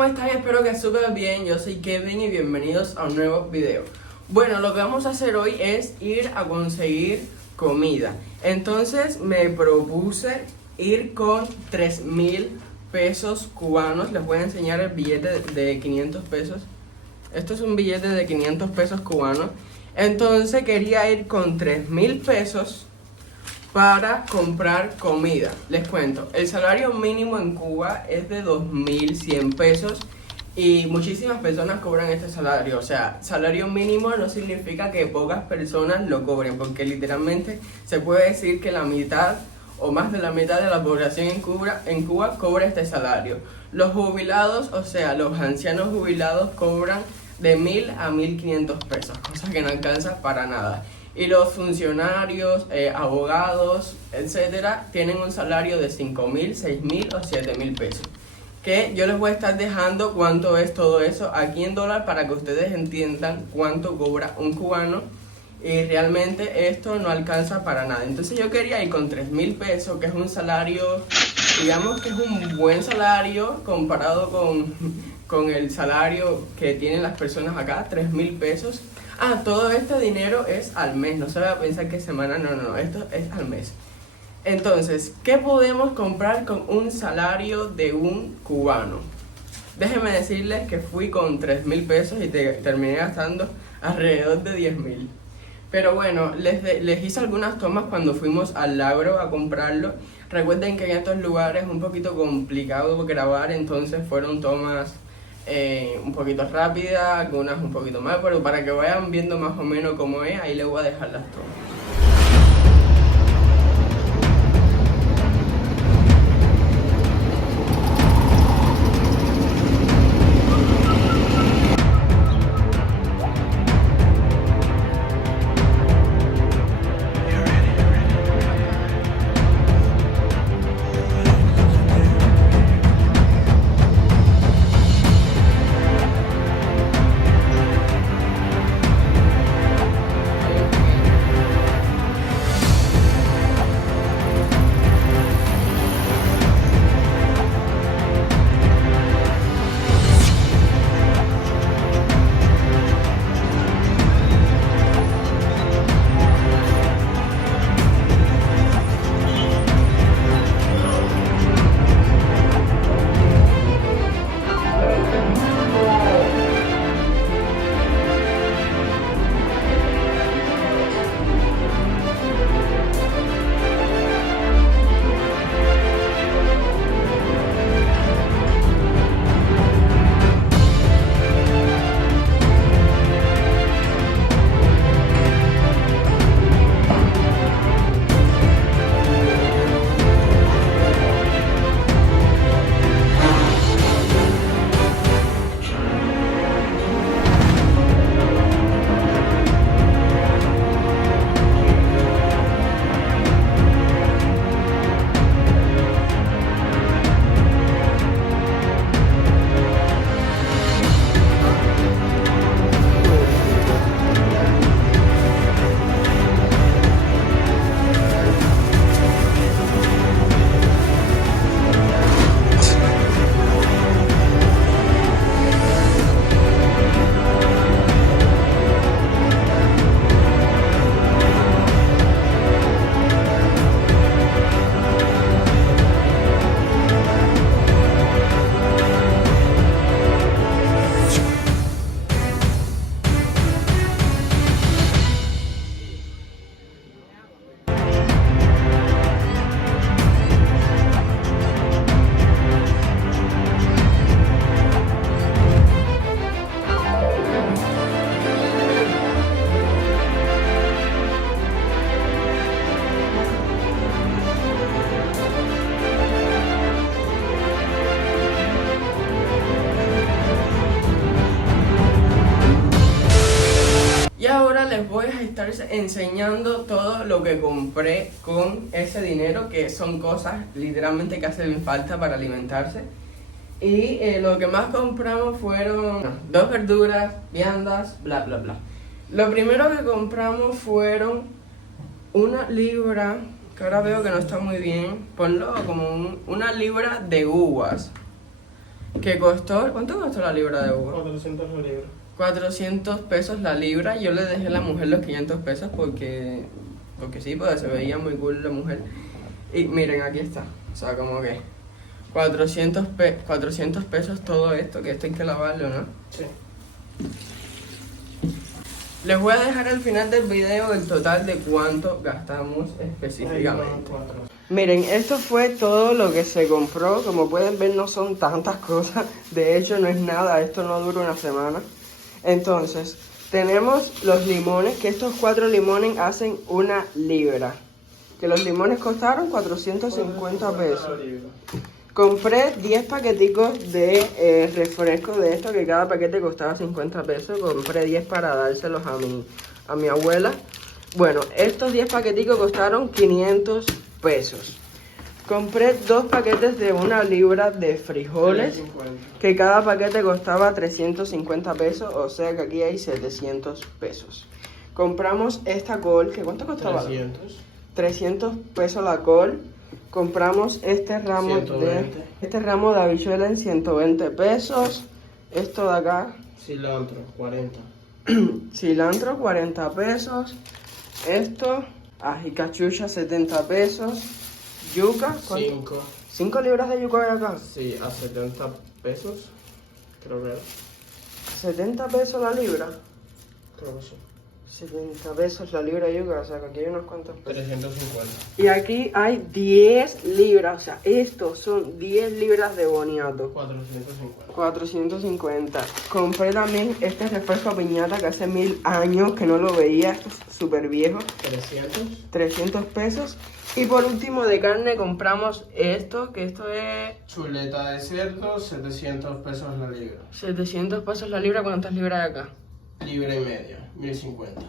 ¿cómo están? Espero que súper bien. Yo soy Kevin y bienvenidos a un nuevo video. Bueno, lo que vamos a hacer hoy es ir a conseguir comida. Entonces me propuse ir con 3,000 pesos cubanos. Les voy a enseñar el billete de 500 pesos. Esto es un billete de 500 pesos cubanos. Entonces quería ir con 3,000 pesos para comprar comida. Les cuento, el salario mínimo en Cuba es de 2,100 pesos y muchísimas personas cobran este salario. O sea, salario mínimo no significa que pocas personas lo cobren, porque literalmente se puede decir que la mitad o más de la mitad de la población en Cuba cobra este salario. Los jubilados, o sea, los ancianos jubilados cobran de 1,000 a 1,500 pesos, cosa que no alcanza para nada. Y los funcionarios, abogados, etcétera, tienen un salario de 5,000, 6,000 o 7,000 pesos. Que yo les voy a estar dejando cuánto es todo eso aquí en dólar para que ustedes entiendan cuánto cobra un cubano. Y realmente esto no alcanza para nada. Entonces yo quería ir con 3,000 pesos, que es un salario, digamos que es un buen salario comparado con el salario que tienen las personas acá, 3,000 pesos. Todo este dinero es al mes, no se va a pensar que semana, no, esto es al mes. Entonces, ¿qué podemos comprar con un salario de un cubano? Déjenme decirles que fui con 3,000 pesos y terminé gastando alrededor de 10,000. Pero bueno, les hice algunas tomas cuando fuimos al Lagro a comprarlo. Recuerden que en estos lugares es un poquito complicado grabar, entonces fueron tomas un poquito rápida, algunas un poquito más, pero para que vayan viendo más o menos cómo es, ahí les voy a dejar las tomas. Les voy a estar enseñando todo lo que compré con ese dinero, que son cosas literalmente que hacen falta para alimentarse. Y lo que más compramos fueron 2 verduras, viandas, bla bla bla. Lo primero que compramos fueron 1 libra, que ahora veo que no está muy bien, ponlo como 1 libra de uvas. que costó, ¿cuánto costó la libra de uva? 400 la libra. 400 pesos la libra. Yo le dejé a la mujer los 500 pesos porque sí, porque se veía muy cool la mujer. Y miren, aquí está. O sea, como que 400 pesos todo esto, que esto hay que lavarlo, ¿no? Sí. Les voy a dejar al final del video el total de cuánto gastamos específicamente. Miren, esto fue todo lo que se compró. Como pueden ver, no son tantas cosas. De hecho, no es nada. Esto no dura una semana. Entonces, tenemos los limones, que estos 4 limones hacen 1 libra. Que los limones costaron 450 pesos. Compré 10 paqueticos de refresco de esto, que cada paquete costaba 50 pesos. Compré 10 para dárselos a mi abuela. Bueno, estos 10 paqueticos costaron 500 pesos. Compré 2 paquetes de 1 libra de frijoles, 350. que cada paquete costaba 350 pesos, o sea que aquí hay 700 pesos. Compramos esta col, que ¿cuánto costaba? 300. 300 pesos la col. Compramos este ramo 120. de habichuela en 120 pesos. Esto de acá, Cilantro, 40. cilantro, 40 pesos. Esto, ají cachucha, 70 pesos. Yuca, 5. 5 libras de yuca de acá. Sí, a 70 pesos. Creo que era. 70 pesos la libra. Creo que sí. 70 pesos la libra de yuca, o sea que aquí hay unos cuantos pesos. 350. Y aquí hay 10 libras, o sea, estos son 10 libras de boniato. 450. 450. Compré también este refresco piñata que hace 1000 años que no lo veía, esto es súper viejo. 300. 300 pesos. Y por último de carne compramos esto, que esto es Chuleta de cerdo, 700 pesos la libra. 700 pesos la libra. ¿Cuántas libras hay acá? Libra y media, 1050.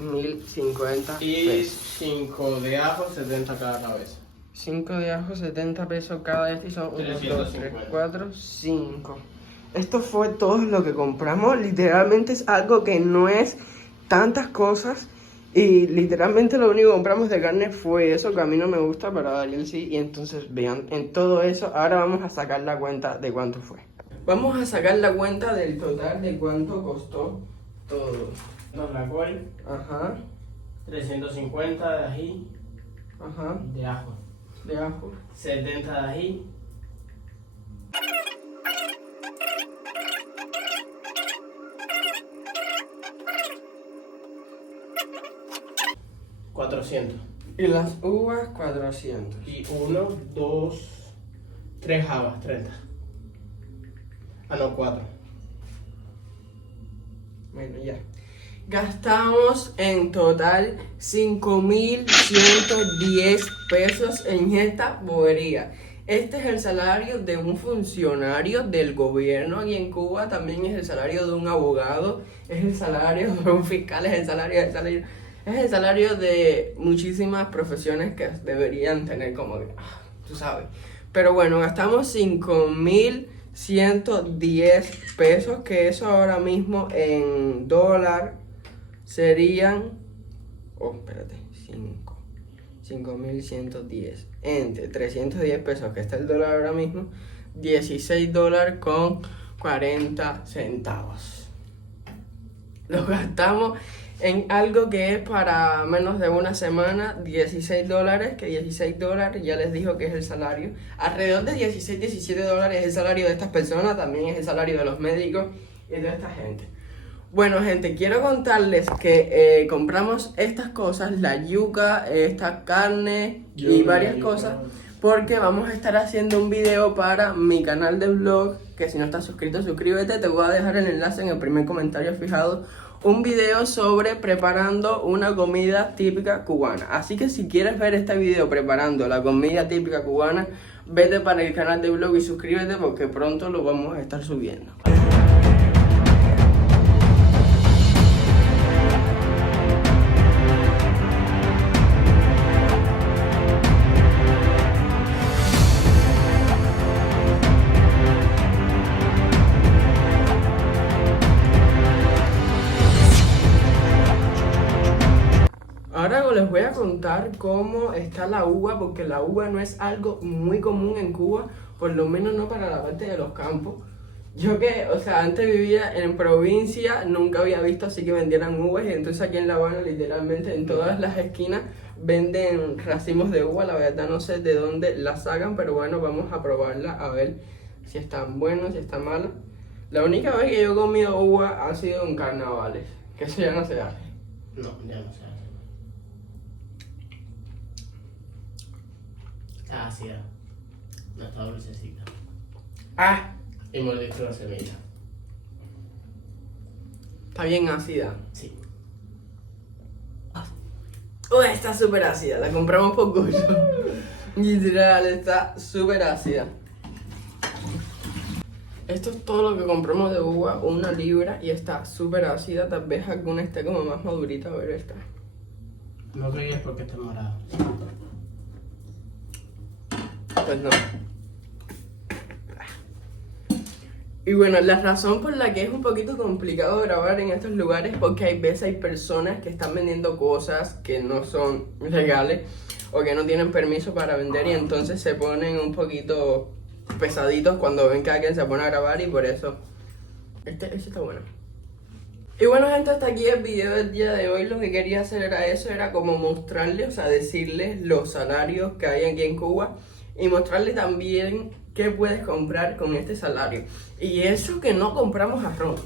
1050 Y pesos. 5 de ajo, 70 cada cabeza. 5 de ajo, 70 pesos cada este y son 1, 2, 3, 350. 4, 5. Esto fue todo lo que compramos. Literalmente es algo que no es tantas cosas. Y literalmente lo único que compramos de carne fue eso, que a mí no me gusta, pero a Daniel sí. Y entonces vean, en todo eso, ahora vamos a sacar la cuenta de cuánto fue. Vamos a sacar la cuenta del total de cuánto costó todo. La col, Ajá, 350 de ají, ajá, de ajo. de ajo. 70 de ají. $400. Y las uvas, 400. Y 1, 2, 3 habas, 30. Ah, no, 4. Bueno, ya. Gastamos en total 5.110 pesos en esta bobería. Este es el salario de un funcionario del gobierno aquí en Cuba. También es el salario de un abogado. Es el salario de un fiscal. Es el salario. Es el salario de muchísimas profesiones que deberían tener como que, tú sabes. Pero bueno, gastamos 5.110 pesos, que eso ahora mismo en dólar serían, espérate, 5.110 entre 310 pesos, que está el dólar ahora mismo, 16 dólares con 40 centavos. Lo gastamos en algo que es para menos de una semana, 16 dólares, que 16 dólares ya les dijo que es el salario. Alrededor de 16, 17 dólares es el salario de estas personas, también es el salario de los médicos y de esta gente. Bueno, gente, quiero contarles que compramos estas cosas, la yuca, esta carne y varias cosas, porque vamos a estar haciendo un video para mi canal de vlog, que si no estás suscrito, suscríbete. Te voy a dejar el enlace en el primer comentario fijado. Un video sobre preparando una comida típica cubana. Así que si quieres ver este video preparando la comida típica cubana, vete para el canal de vlog y suscríbete, porque pronto lo vamos a estar subiendo. Ahora les voy a contar cómo está la uva, porque la uva no es algo muy común en Cuba, por lo menos no para la parte de los campos. Yo que, o sea, antes vivía en provincia, nunca había visto así que vendieran uvas y entonces aquí en La Habana literalmente en todas las esquinas venden racimos de uva, la verdad no sé de dónde las sacan, pero bueno, vamos a probarla a ver si están buenas, si están malas. La única vez que yo he comido uva ha sido en carnavales, que eso ya no se hace. No, ya no se hace. Está ácida. No está dulcecita. Ah, Y mordiste una semilla. está bien ácida. Sí. Uy, está súper ácida, la compramos por gusto. Literal, está súper ácida. Esto es todo lo que compramos de uva, 1 libra, y está súper ácida. Tal vez alguna esté como más madurita, pero esta. No creías porque está morado. Pues no. Y bueno, la razón por la que es un poquito complicado grabar en estos lugares es porque hay personas que están vendiendo cosas que no son legales o que no tienen permiso para vender y entonces se ponen un poquito pesaditos cuando ven que alguien se pone a grabar y por eso este está bueno. Y bueno gente, hasta aquí el video del día de hoy. Lo que quería hacer era eso, era como mostrarles, o sea, decirles los salarios que hay aquí en Cuba y mostrarles también qué puedes comprar con este salario. Y eso que no compramos arroz.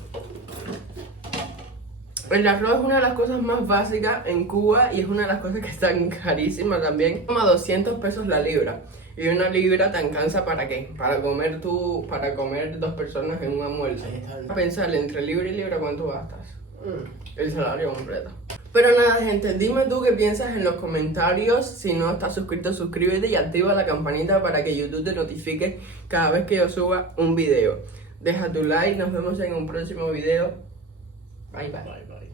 El arroz es una de las cosas más básicas en Cuba y es una de las cosas que están carísimas también. Como 200 pesos la libra. Y una libra te alcanza ¿para qué? Para comer 2 personas en un almuerzo. Ahí está. A pensar entre libra y libra cuánto gastas. El salario completo. Pero nada gente, dime tú qué piensas en los comentarios. Si no estás suscrito, suscríbete y activa la campanita para que YouTube te notifique cada vez que yo suba un video. Deja tu like, nos vemos en un próximo video. Bye bye. Bye, bye.